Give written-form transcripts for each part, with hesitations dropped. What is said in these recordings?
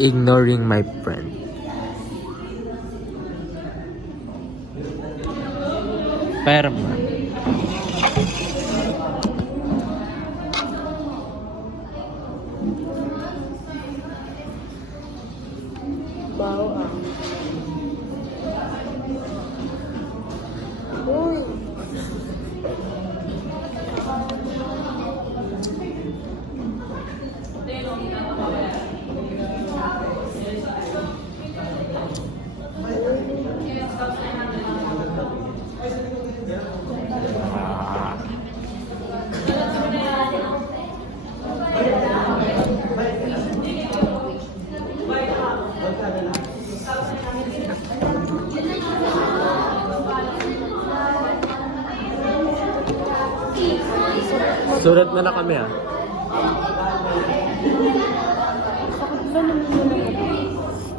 Ignoring my friend. Perma. Baho Uy! Surat na kami ah.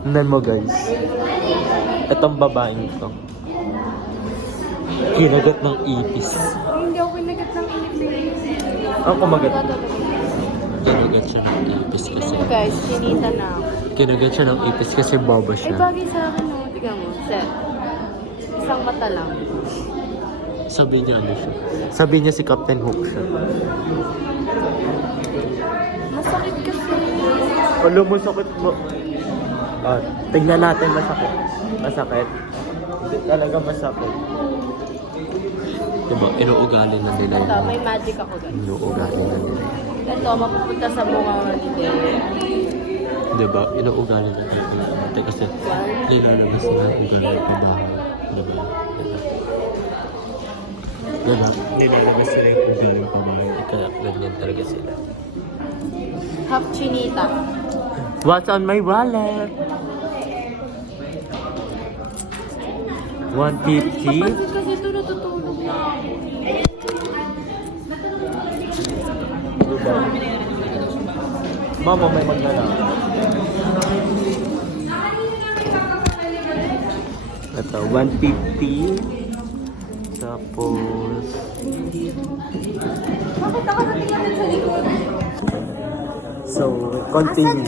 Tingnan mo guys. Itong babaeng ito. Kinagat ng ipis. Hindi ako kinagat ng ipis. Ang kumagat. Kinagat siya ng ipis kasi. Ano guys, kinita na ako. Kinagat siya ng ipis kasi boba Ay, siya. bagay sa akin no. Tignan mo, set. Isang mata lang. Sabi niya ano siya. Sabi niya si Captain Hook siya. Masakit kasi. Alam mo, sakit mo. Tingnan natin masakit. Masakit. Hindi talaga masakit. Diba, inuugali na nila Ito, yun. may magic ako guys. Inuugali na nila. Ito, mapupunta sa bunga ni Dea. Diba, inuugali na nila. Kasi nilalabas nila ang ugali pa ba. Diba? Diba? Nilalabas nila yung ugali pa ba. Kaya ganyan talaga sila. Half chinita. What's on my wallet? 150. Papansin kasi ito natutulog na ako. Diba? Mama, may magnanakaw. Ito, 150. Tapos... Bakit ako natingin sa likod? So, continue.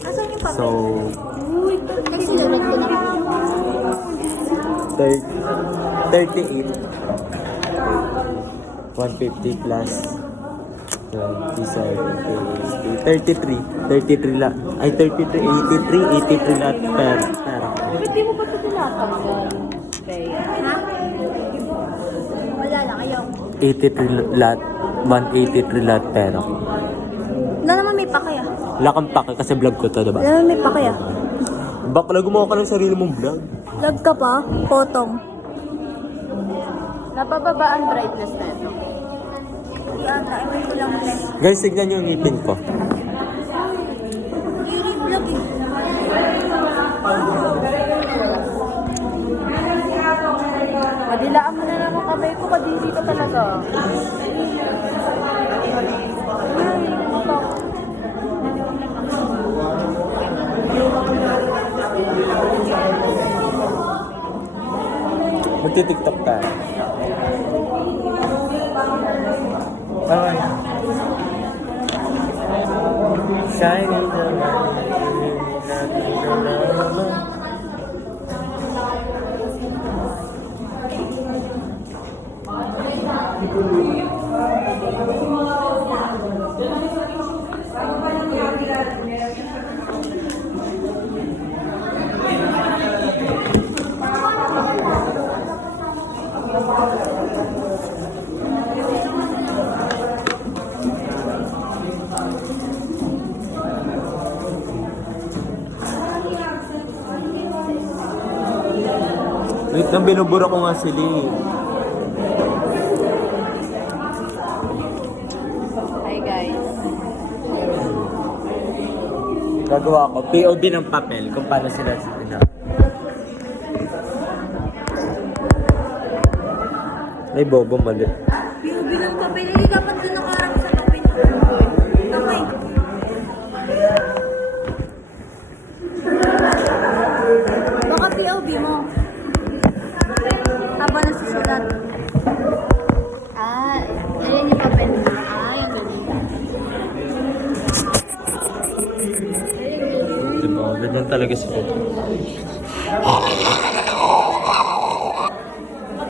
Asan yung papel? So, Uy, kasi sinunod ko na. 38. 150 plus 27, 33 lang. Ay, 33, 83 lahat pera. Hindi mo ba ito tinatanggal? Bea? Ha? Wala lang, ayaw. 83 lahat, 183 lahat pera. Wala naman may pakaya. Wala kang pake kasi vlog ko to, diba? Wala naman may pakaya. Bakla, gumawa ka ng sarili mong vlog. Vlog ka pa? Potong. Napababa ang brightness na ito. Yan, naiwan ko lang ulit. Guys, tignan nyo yung ngipin ko. I-vlog eh. Madilaan mo na naman kamay ko, kadiri ka talaga. Magti-tiktok tayo. Ay. Shining the light. Wait lang, binubura ko nga sila eh. Hi guys. Gagawa ko POV ng papel kung paano sila sila. Ay, bobo, mali. POV ng papel, hindi dapat doon nakaharap sa papel. Okay. Baka POV mo. Habang nasusulat. Ah, ayun yung papel mo. Ah, yung galing. Ganun talaga si Coco.